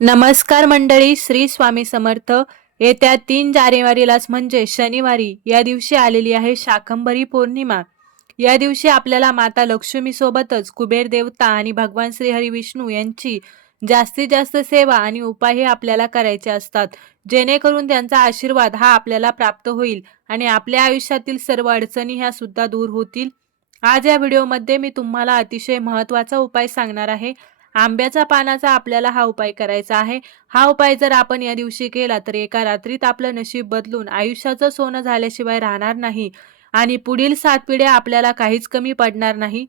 नमस्कार मंडळी, श्री स्वामी समर्थ. येत्या 3 जानेवारीलाच म्हणजे शनिवारी या दिवशी आलेली आहे शाकंभरी पौर्णिमा. या दिवशी आपल्याला माता लक्ष्मी सोबतच कुबेर देवता आणि भगवान श्री हरी विष्णू यांची जास्तीत जास्त सेवा आणि उपाय हे आपल्याला करायचे असतात, जेणेकरून त्यांचा आशीर्वाद हा आपल्याला प्राप्त होईल आणि आपल्या आयुष्यातील सर्व अडचणी ह्या सुद्धा दूर होतील. आज या व्हिडिओमध्ये मी तुम्हाला अतिशय महत्त्वाचा उपाय सांगणार आहे. आंब्याच्या पानाचा आपल्याला हा उपाय करायचा आहे. हा उपाय जर आपण या दिवशी केला तर एका रात्रीत आपलं नशीब बदलून आयुष्याचं सोनं झाल्याशिवाय राहणार नाही आणि पुढील 7 पिढ्या आपल्याला काहीच कमी पडणार नाही.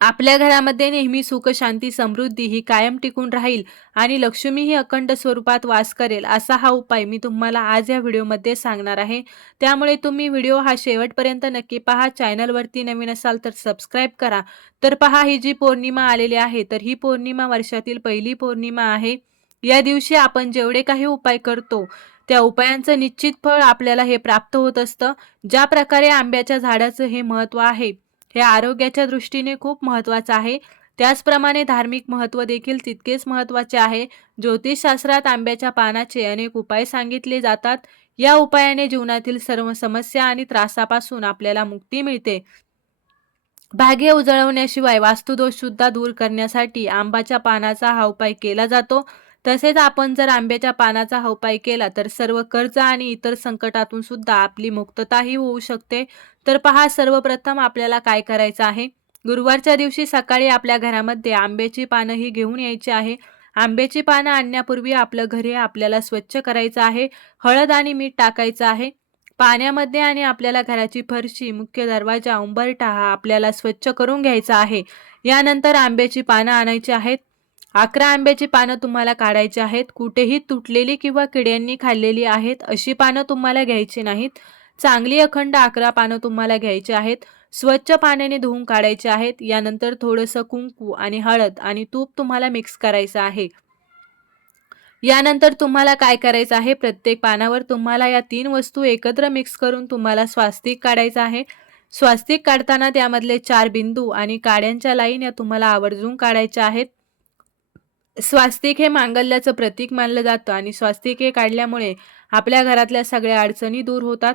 आपल्या घरामध्ये नेहमी सुख, शांती, समृद्धी ही कायम टिकून राहील आणि लक्ष्मी ही अखंड स्वरूपात वास करेल, असा हा उपाय मी तुम्हाला आज या व्हिडिओमध्ये सांगणार आहे. त्यामुळे तुम्ही व्हिडिओ हा शेवटपर्यंत नक्की पहा. चॅनलवरती नवीन असाल तर सबस्क्राईब करा. तर पहा, ही जी पौर्णिमा आलेली आहे तर ही पौर्णिमा वर्षातील पहिली पौर्णिमा आहे. या दिवशी आपण जेवढे काही उपाय करतो त्या उपायांचं निश्चित फळ आपल्याला हे प्राप्त होत असतं. ज्या प्रकारे आंब्याच्या झाडाचं हे महत्त्व आहे, हे आरोग्याच्या दृष्टीने खूप महत्त्वाचं आहे. त्याचप्रमाणे धार्मिक महत्त्व देखील तितकेच महत्त्वाचे आहे. ज्योतिषशास्त्रात आंब्याच्या पानाचे अनेक उपाय सांगितले जातात. या उपायाने जीवनातील सर्व समस्या आणि त्रासापासून आपल्याला मुक्ती मिळते. भाग्य उजळवण्याशिवाय वास्तुदोष सुद्धा दूर करण्यासाठी आंब्याच्या पानाचा हा उपाय केला जातो. तसेच आपण जर आंब्याच्या पानाचा हा उपाय केला तर सर्व कर्ज आणि इतर संकटातून सुद्धा आपली मुक्तताही होऊ शकते. तर पहा, सर्वप्रथम आपल्याला काय करायचं आहे. गुरुवारच्या दिवशी सकाळी आपल्या घरामध्ये आंब्याची पानं ही घेऊन यायची आहे. आंब्याची पानं आणण्यापूर्वी आपलं घर हे आपल्याला स्वच्छ करायचं आहे. हळद आणि मीठ टाकायचं आहे पाण्यामध्ये आणि आपल्याला घराची फरशी, मुख्य दरवाजा, उंबरठा हा आपल्याला स्वच्छ करून घ्यायचा आहे. यानंतर आंब्याची पानं आणायची आहेत. 11 आंब्याची पानं तुम्हाला काढायची आहेत. कुठेही तुटलेली किंवा किड्यांनी खाल्लेली आहेत अशी पानं तुम्हाला घ्यायची नाहीत. चांगली अखंड 11 पानं तुम्हाला घ्यायची आहेत. स्वच्छ पाण्याने धुवून काढायचे आहेत. यानंतर थोडंसं कुंकू आणि हळद आणि तूप तुम्हाला मिक्स करायचं आहे. यानंतर तुम्हाला काय करायचं आहे, प्रत्येक पानावर तुम्हाला या 3 वस्तू एकत्र मिक्स करून तुम्हाला स्वास्तिक काढायचं आहे. स्वास्तिक काढताना त्यामधले 4 बिंदू आणि काड्यांच्या लाईन या तुम्हाला आवर्जून काढायच्या आहेत. स्वास्तिक हे मांगल्याचं प्रतीक मानलं जातं आणि स्वास्तिक हे काढल्यामुळे आपल्या घरातल्या सगळ्या अडचणी दूर होतात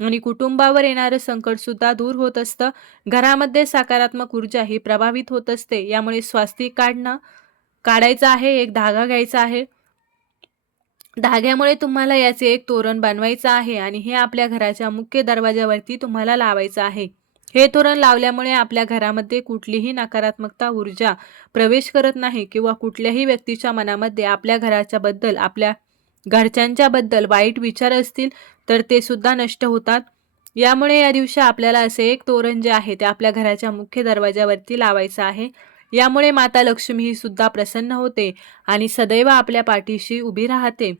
आणि कुटुंबावर येणारं संकट सुद्धा दूर होत असतं. घरामध्ये सकारात्मक ऊर्जा ही प्रभावित होत असते. यामुळे स्वास्तिक काढायचं आहे. एक धागा घ्यायचा आहे. धाग्यामुळे तुम्हाला याचे एक तोरण बनवायचं आहे आणि हे आपल्या घराच्या मुख्य दरवाजावरती तुम्हाला लावायचं आहे. हे तोरण लावल्यामुळे आपल्या घरामध्ये कुठलीही नकारात्मकता ऊर्जा प्रवेश करत नाही किंवा कुठल्याही व्यक्तीच्या मनामध्ये आपल्या घराच्या बद्दल, आपल्या घरच्यांच्या बद्दल वाईट विचार असतील तर ते सुद्धा नष्ट होतात. यामुळे या दिवशी आपल्याला असे एक तोरण जे आहे ते आपल्या घराच्या मुख्य दरवाजावरती लावायचं आहे. यामुळे माता लक्ष्मी ही सुद्धा प्रसन्न होते आणि सदैव आपल्या पाठीशी उभी राहते.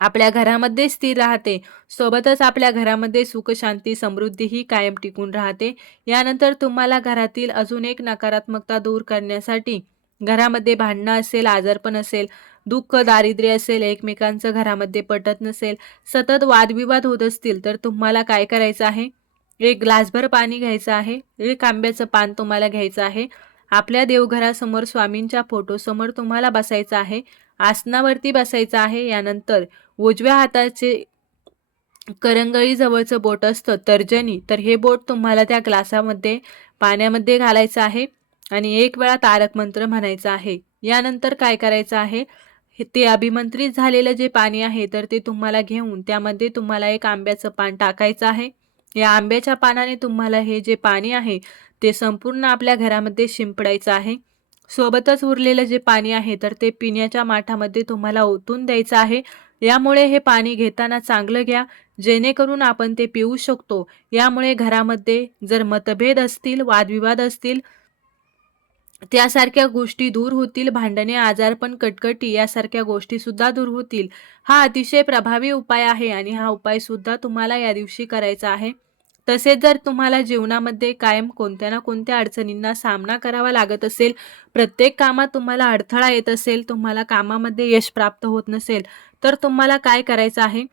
आपल्या घरामध्ये स्थिर राहते. सोबतच आपल्या घरामध्ये सुख, शांती, समृद्धी ही कायम टिकून राहते. यानंतर तुम्हाला घरातील अजून एक नकारात्मकता दूर करण्यासाठी, घरामध्ये भांडणं असेल, आजारपण असेल, दुःख, दारिद्र्य असेल, एकमेकांचं घरामध्ये पटत नसेल, सतत वादविवाद होत असतील तर तुम्हाला काय करायचं आहे, एक ग्लासभर पाणी घ्यायचं आहे. एक आंब्याचं पान तुम्हाला घ्यायचं आहे. आपल्या देवघरासमोर स्वामींच्या फोटोसमोर तुम्हाला बसायचं आहे. आसनावरती बसायचं आहे. यानंतर उजव्या हाताचे करंगळी जवळचं बोट असतं तर्जनी, तर हे बोट तुम्हाला त्या ग्लासामध्ये पाण्यामध्ये घालायचं आहे आणि एक वेळा तारक मंत्र म्हणायचा आहे. यानंतर काय करायचं आहे, ते अभिमंत्रित झालेलं जे पाणी आहे तर ते तुम्हाला घेऊन त्यामध्ये तुम्हाला एक आंब्याचं पान टाकायचं आहे. या आंब्याच्या पानाने तुम्हाला हे जे पाणी आहे ते संपूर्ण आपल्या घरामध्ये शिंपडायचं आहे. सोबतच उरलेलं जे पाणी आहे तर ते पिण्याच्या माठामध्ये तुम्हाला ओतून द्यायचं आहे. यामुळे हे पाणी घेताना चांगलं घ्या, जेणेकरून आपण ते पिऊ शकतो. यामुळे घरामध्ये जर मतभेद असतील, वादविवाद असतील, त्यासारख्या गोष्टी दूर होतील. भांडणे, आजारपण, कटकटी यासारख्या गोष्टी सुद्धा दूर होतील. हा अतिशय प्रभावी उपाय आहे आणि हा उपाय सुद्धा तुम्हाला या दिवशी करायचा आहे. तसेच जर तुम्हाला जीवनामध्ये कायम कोणत्या ना कोणत्या अडचणींना सामना करावा लागत असेल, प्रत्येक कामात तुम्हाला अडथळा येत असेल, तुम्हाला कामामध्ये यश प्राप्त होत नसेल, तर तुम्हाला काय करायचं आहे,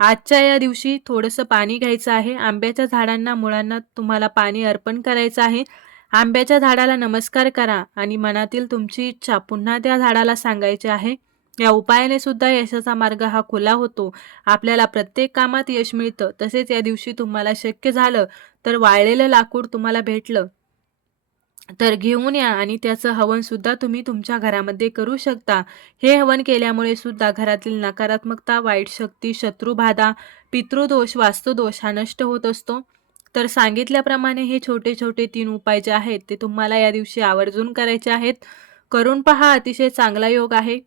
आजच्या या दिवशी थोडंसं पाणी घ्यायचं आहे. आंब्याच्या झाडांना, मुळांना तुम्हाला पाणी अर्पण करायचं आहे आंब्याच्या झाडाला नमस्कार करा आणि मनातील तुमची इच्छा पुन्हा त्या झाडाला सांगायची आहे. या उपायाने सुद्धा यशाचा मार्ग हा खुला होतो. आपल्याला प्रत्येक कामात यश मिळतं. तसेच या दिवशी तुम्हाला शक्य झालं तर वाळलेलं लाकूड तुम्हाला भेटलं तर घेऊन या आणि त्याचं हवन सुद्धा तुम्ही तुमच्या घरामध्ये करू शकता. हे हवन केल्यामुळे सुद्धा घरातील नकारात्मकता, वाईट शक्ती, शत्रुबाधा, पितृदोष, वास्तुदोष हा नष्ट होत असतो. तर सांगितल्याप्रमाणे हे छोटे छोटे 3 उपाय जे आहेत ते तुम्हाला या दिवशी आवर्जून करायचे आहेत. करून पहा, अतिशय चांगला योग आहे.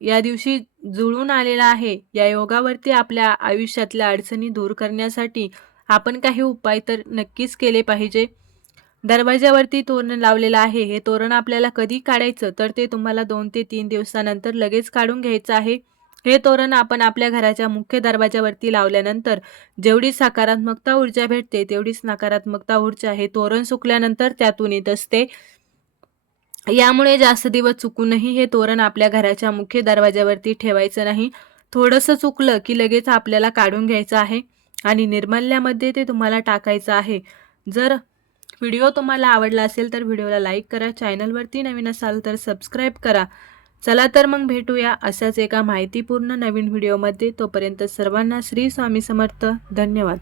या दिवशी जुळून आलेला आहे. या योगावरती आपल्या आयुष्यातल्या अडचणी दूर करण्यासाठी आपण काही उपाय तर नक्कीच केले पाहिजे. दरवाजावरती तोरण लावलेलं आहे. हे तोरण आपल्याला कधी काढायचं तर ते तुम्हाला 2 ते 3 दिवसानंतर लगेच काढून घ्यायचं आहे. हे तोरण आपण आपल्या घराच्या मुख्य दरवाजावरती लावल्यानंतर जेवढी सकारात्मकता ऊर्जा भेटते तेवढीच नकारात्मकता ऊर्जा हे तोरण सुकल्यानंतर त्यातून येत असते. यामुळे जास्त दिवस चुकूनही हे तोरण आपल्या घराच्या मुख्य दरवाजावरती ठेवायचं नाही. थोडंसं चुकलं की लगेच आपल्याला काढून घ्यायचं आहे आणि निर्मल्यामध्ये ते तुम्हाला टाकायचं आहे. जर व्हिडिओ तुम्हाला आवडला असेल तर व्हिडिओला लाईक करा. चॅनलवरती नवीन असाल तर सबस्क्राईब करा. चला तर मग भेटूया अशाच एका माहितीपूर्ण नवीन व्हिडिओमध्ये. तोपर्यंत सर्वांना श्री स्वामी समर्थ. धन्यवाद.